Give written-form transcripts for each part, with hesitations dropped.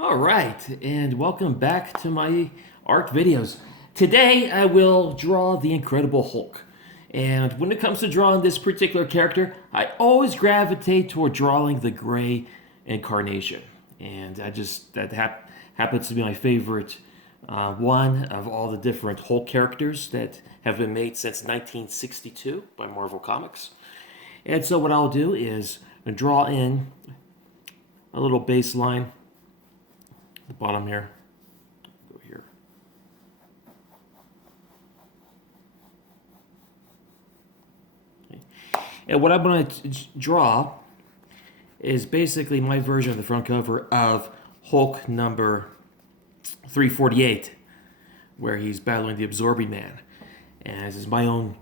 All right, and welcome back to my art videos. Today I will draw the Incredible Hulk. And when it comes to drawing this particular character, I always gravitate toward drawing the gray incarnation. And happens to be my favorite one of all the different Hulk characters that have been made since 1962 by Marvel Comics. And so what I'll do is draw in a little baseline the bottom here. Go here. Okay. And what I'm going to draw is basically my version of the front cover of Hulk number 348, where he's battling the Absorbing Man. And this is my own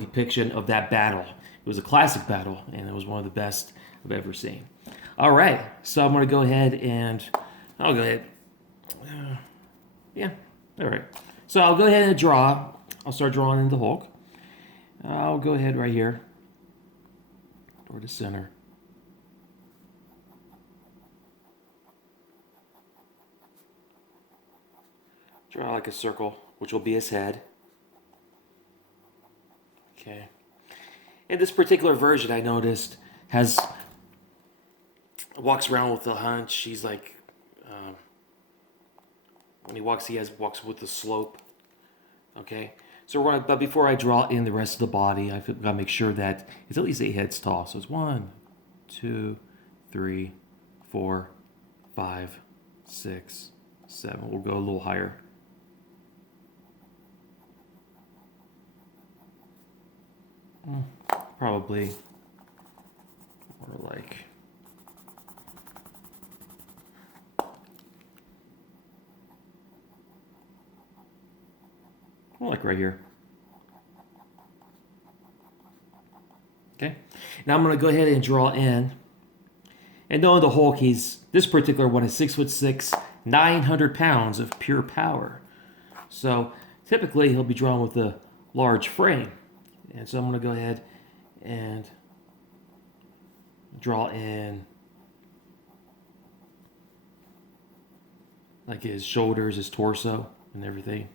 depiction of that battle. It was a classic battle, and it was one of the best I've ever seen. All right, so I'm going to go ahead and I'll go ahead. Yeah, all right. So I'll go ahead and draw. I'll start drawing in the Hulk. I'll go ahead right here toward the center. Draw like a circle, which will be his head. Okay. And this particular version, I noticed, walks around with a hunch. He's like, when he walks, walks with the slope. Okay. So but before I draw in the rest of the body, I've got to make sure that it's at least 8 heads tall. So it's 1, 2, 3, 4, 5, 6, 7. We'll go a little higher. Probably more like right here. Okay. Now I'm going to go ahead and draw in. And knowing the Hulk, this particular one is 6'6", 900 pounds of pure power. So typically he'll be drawn with a large frame. And so I'm going to go ahead and draw in like his shoulders, his torso, and everything.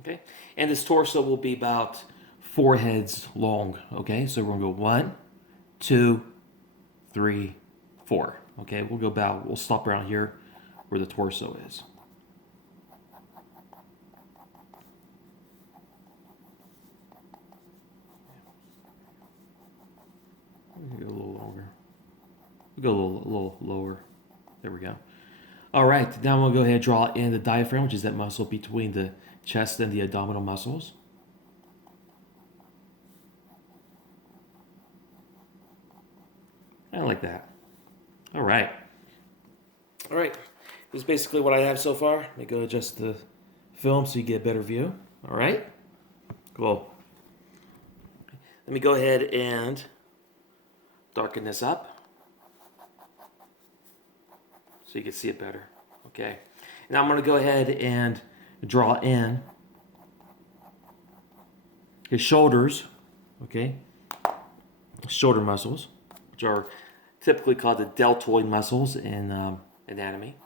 Okay, and this torso will be about 4 heads long. Okay, so we're gonna go 1, 2, 3, 4. Okay, we'll stop around here where the torso is. Go a little longer. Go a little lower. There we go. All right, now we'll go ahead and draw in the diaphragm, which is that muscle between the chest and the abdominal muscles. I like that. All right. All right. This is basically what I have so far. Let me go adjust the film so you get a better view. All right. Cool. Let me go ahead and darken this up so you can see it better. Okay. Now I'm going to go ahead and draw in his shoulders. Okay. Shoulder muscles, which are typically called the deltoid muscles in anatomy.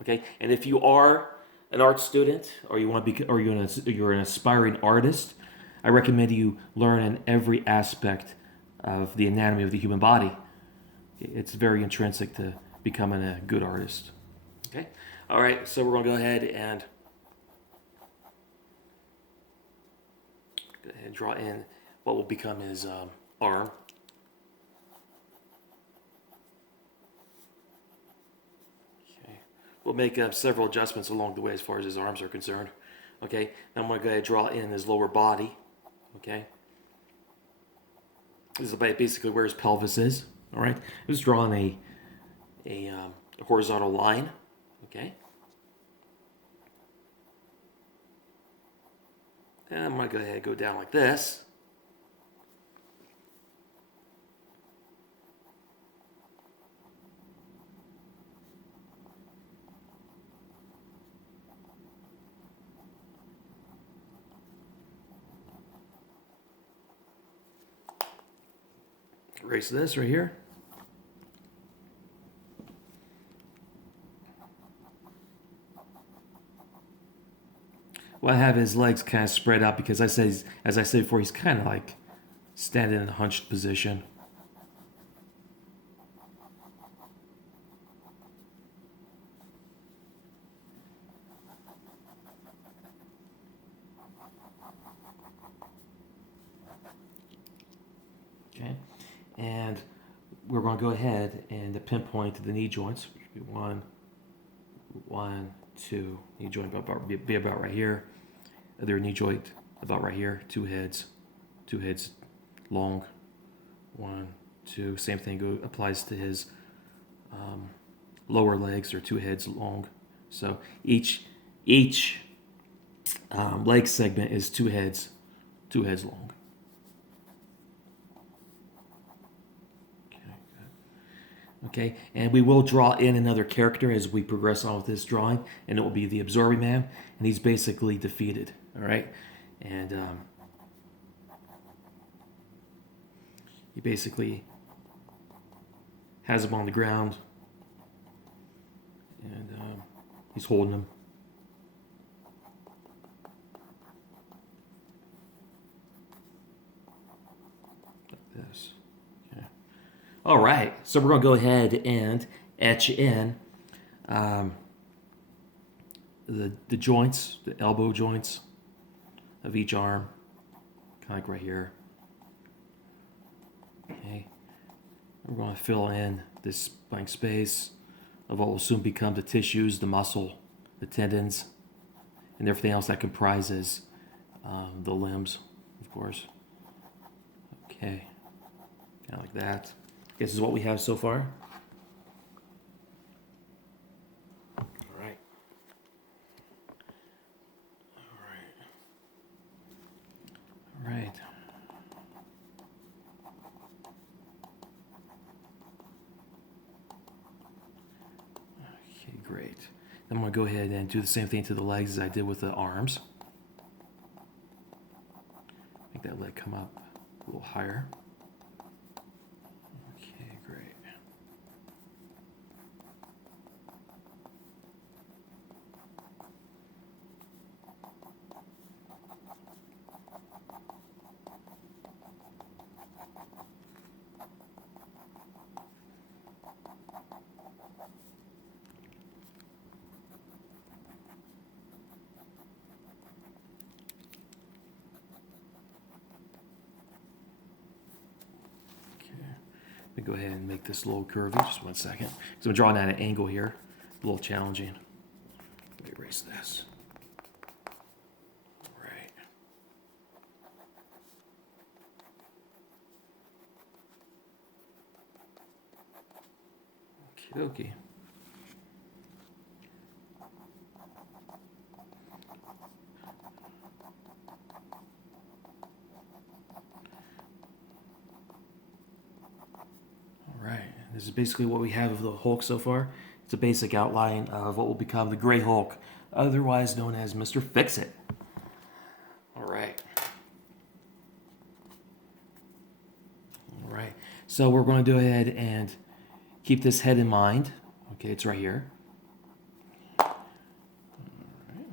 Okay, and if you are an art student or you want to be, or you're an aspiring artist, I recommend you learn in every aspect of the anatomy of the human body. It's very intrinsic to becoming a good artist. Okay, all right. So we're gonna go ahead and draw in what will become his arm. We'll make several adjustments along the way as far as his arms are concerned. Okay, now I'm going to go ahead and draw in his lower body. Okay, this is basically where his pelvis is. All right, I'm just drawing a horizontal line. Okay, and I'm going to go ahead and go down like this. Erase this right here. Well, I have his legs kind of spread out because as I said before, he's kind of like standing in a hunched position. Okay, and we're going to go ahead and pinpoint the knee joints. One, two. Knee joint be about right here. Other knee joint about right here. Two heads long. One, two. Same thing applies to his lower legs, or two heads long. So each leg segment is two heads long. Okay, and we will draw in another character as we progress on with this drawing, and it will be the Absorbing Man, and he's basically defeated. All right, and he basically has him on the ground, and he's holding him. Like this. All right, so we're going to go ahead and etch in the joints, the elbow joints of each arm, kind of like right here. Okay, we're going to fill in this blank space of what will soon become the tissues, the muscle, the tendons, and everything else that comprises the limbs, of course. Okay, kind of like that. This is what we have so far. All right. All right. Okay, great. Then I'm going to go ahead and do the same thing to the legs as I did with the arms. Make that leg come up a little higher. Okay, great. Let me go ahead and make this a little curvy. Just 1 second. So I'm drawing at an angle here. A little challenging. Let me erase this. All right. Okie dokie. This is basically what we have of the Hulk so far. It's a basic outline of what will become the Gray Hulk, otherwise known as Mr. Fix-It. All right. All right. So we're going to go ahead and keep this head in mind. Okay, it's right here. All right.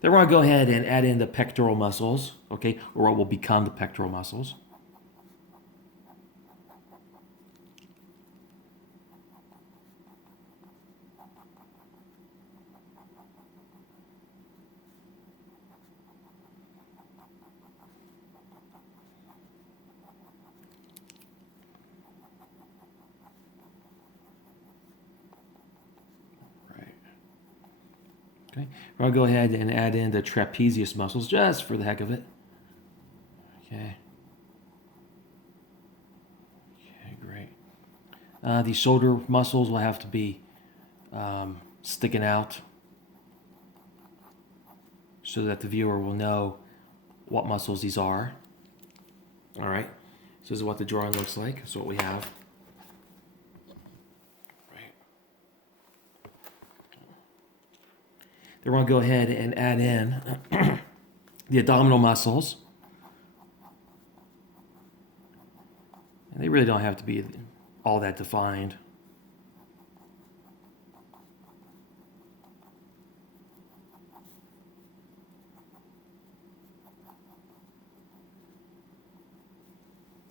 Then we're going to go ahead and add in the pectoral muscles, okay, or what will become the pectoral muscles. Okay, we're gonna go ahead and add in the trapezius muscles just for the heck of it. Okay. Okay, great. These shoulder muscles will have to be sticking out so that the viewer will know what muscles these are. All right. So this is what the drawing looks like. That's what we have. Then we're going to go ahead and add in the abdominal muscles. And they really don't have to be all that defined.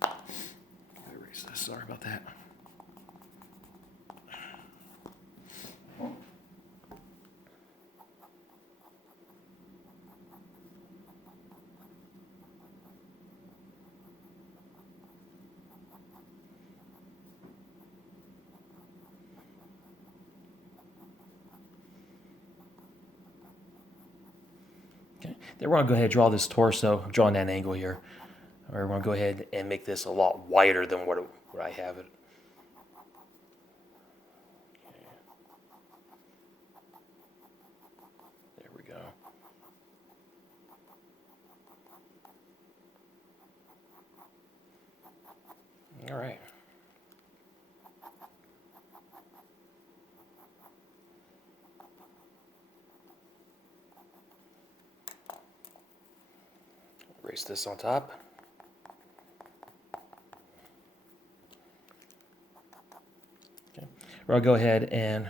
Erase this. Sorry about that. Okay. Then we're going to go ahead and draw this torso. I'm drawing that angle here. We're going to go ahead and make this a lot wider than what I have it. Okay. There we go. All right. Erase this on top. Okay. We're going to go ahead and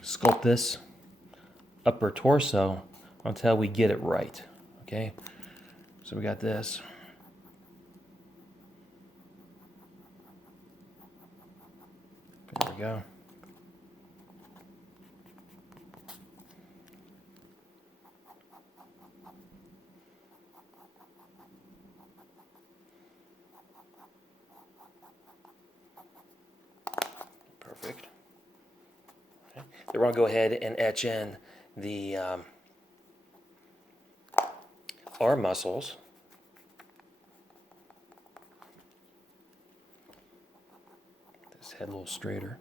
sculpt this upper torso until we get it right. Okay. So we got this. There we go. Perfect. Okay. Then we're going to go ahead and etch in the arm muscles. This head a little straighter.